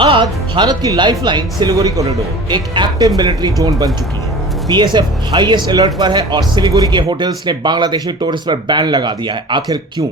आज भारत की lifeline Siliguri corridor एक एक्टिव मिलिट्री जोन बन चुकी है। बीएसएफ हाईएस्ट अलर्ट पर है और सिलीगुड़ी के होटल्स ने बांग्लादेशी टूरिस्ट पर बैन लगा दिया है। आखिर क्यों?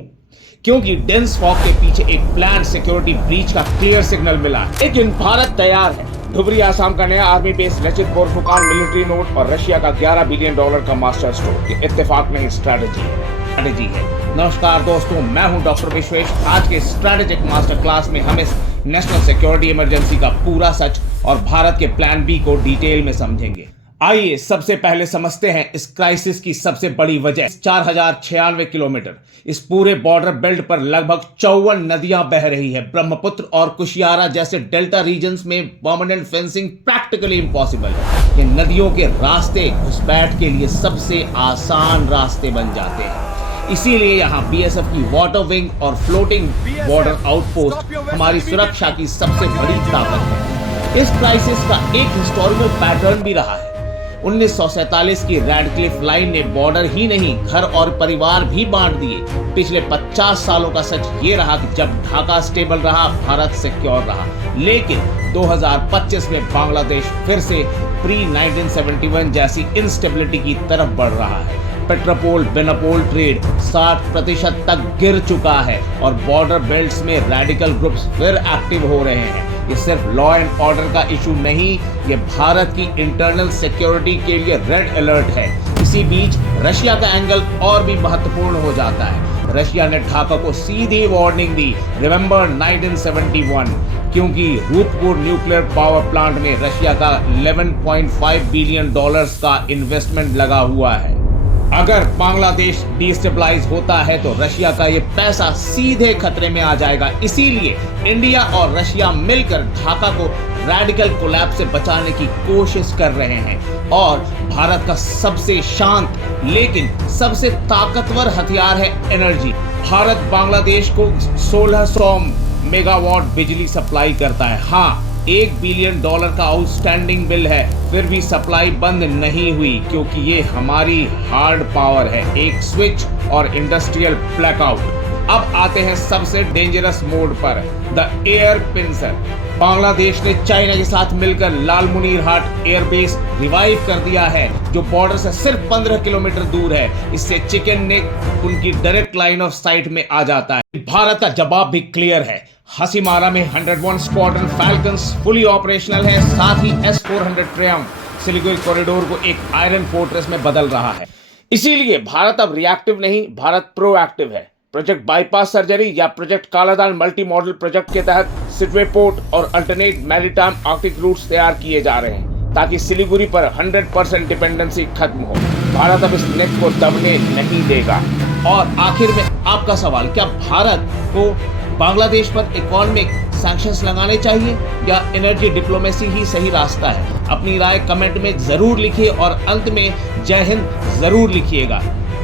क्योंकि डेंस फॉग के पीछे एक प्लान सिक्योरिटी ब्रीच का क्लियर सिग्नल मिला है। लेकिन भारत तैयार है। धुबरी आसाम का नया army base, Lachit Borphukan military note और रशिया का $11 बिलियन का मास्टर स्ट्रोक। ये इत्तेफाक नहीं, स्ट्रैटेजी है। नमस्कार दोस्तों, मैं हूं डॉक्टर विश्वेश। आज के स्ट्रैटेजिक मास्टर क्लास में हम इस नेशनल सिक्योरिटी इमरजेंसी का पूरा सच और भारत के प्लान बी को डिटेल में समझेंगे। आइए सबसे पहले समझते हैं इस क्राइसिस की सबसे बड़ी वजह। 4096 किलोमीटर इस पूरे बॉर्डर बेल्ट पर लगभग 54 नदियां बह रही है। ब्रह्मपुत्र और कुशियारा जैसे डेल्टा रीजन्स में परमानेंट फेंसिंग प्रैक्टिकली इम्पॉसिबल है। ये नदियों के रास्ते घुसपैठ के लिए सबसे आसान रास्ते बन जाते हैं। इसीलिए यहाँ बीएसएफ की वाटर विंग और फ्लोटिंग बॉर्डर आउटपोस्ट हमारी सुरक्षा की सबसे बड़ी ताकत है। इस क्राइसिस का एक हिस्टोरिकल पैटर्न भी रहा है। 1947 की रैडक्लिफ लाइन ने बॉर्डर ही नहीं, घर और परिवार भी बांट दिए। पिछले 50 सालों का सच ये रहा कि जब ढाका स्टेबल रहा, भारत सिक्योर रहा। लेकिन 2025 में बांग्लादेश फिर से प्री 1971 जैसी इंस्टेबिलिटी की तरफ बढ़ रहा है। पेट्रोपोल बेनापोल ट्रेड 60% तक गिर चुका है और बॉर्डर बेल्ट्स में रैडिकल ग्रुप्स फिर एक्टिव हो रहे हैं। ये सिर्फ लॉ एंड ऑर्डर का इशू नहीं, ये भारत की इंटरनल सिक्योरिटी के लिए रेड अलर्ट है। इसी बीच रशिया का एंगल और भी महत्वपूर्ण हो जाता है। रशिया ने ढाका को सीधी वार्निंग दी, रिमेंबर 1971, क्योंकि रूपपुर न्यूक्लियर पावर प्लांट में रशिया का $11.5 बिलियन का इन्वेस्टमेंट लगा हुआ है। अगर बांग्लादेश डिस्टेबलाइज होता है तो रशिया का ये पैसा सीधे खतरे में आ जाएगा। इसीलिए इंडिया और रशिया मिलकर ढाका को रैडिकल कोलैप्स से बचाने की कोशिश कर रहे हैं। और भारत का सबसे शांत लेकिन सबसे ताकतवर हथियार है एनर्जी। भारत बांग्लादेश को 1600 मेगावाट बिजली सप्लाई करता है। हाँ, $1 बिलियन का आउटस्टैंडिंग बिल है, फिर भी सप्लाई बंद नहीं हुई क्योंकि ये हमारी हार्ड पावर है। एक स्विच और इंडस्ट्रियल ब्लैकआउट। अब आते हैं सबसे डेंजरस मोड पर, द एयर पिंसर। बांग्लादेश ने चाइना के साथ मिलकर लालमुनीरहाट एयरबेस रिवाइव कर दिया है, जो बॉर्डर से सिर्फ 15 किलोमीटर दूर है। इससे चिकन नेक उनकी डायरेक्ट लाइन ऑफ साइट में आ जाता है। भारत का जवाब भी क्लियर है। हसीमारा में 101 स्क्वाड्रन फैल्कन्स फुली ऑपरेशनल है। साथ ही S-400 ट्रायम्फ सिलीगुड़ी कॉरिडोर को एक आयरन फोर्ट्रेस में बदल रहा है। इसीलिए भारत अब रिएक्टिव नहीं, भारत प्रोएक्टिव है। प्रोजेक्ट बाईपास सर्जरी या project Kaladan multi modal project के तहत सिटवे पोर्ट और अल्टरनेट मैरीटाइम आर्कटिक रूट्स तैयार किए जा रहे हैं ताकि सिलीगुड़ी पर 100% डिपेंडेंसी खत्म हो। भारत अब इस नेट को दबने नहीं देगा। और आखिर में आपका सवाल, क्या भारत को बांग्लादेश पर इकोनॉमिक सैंक्शंस लगाने चाहिए या एनर्जी डिप्लोमेसी ही सही रास्ता है? अपनी राय कमेंट में जरूर लिखिए और अंत में जय हिंद जरूर लिखिएगा।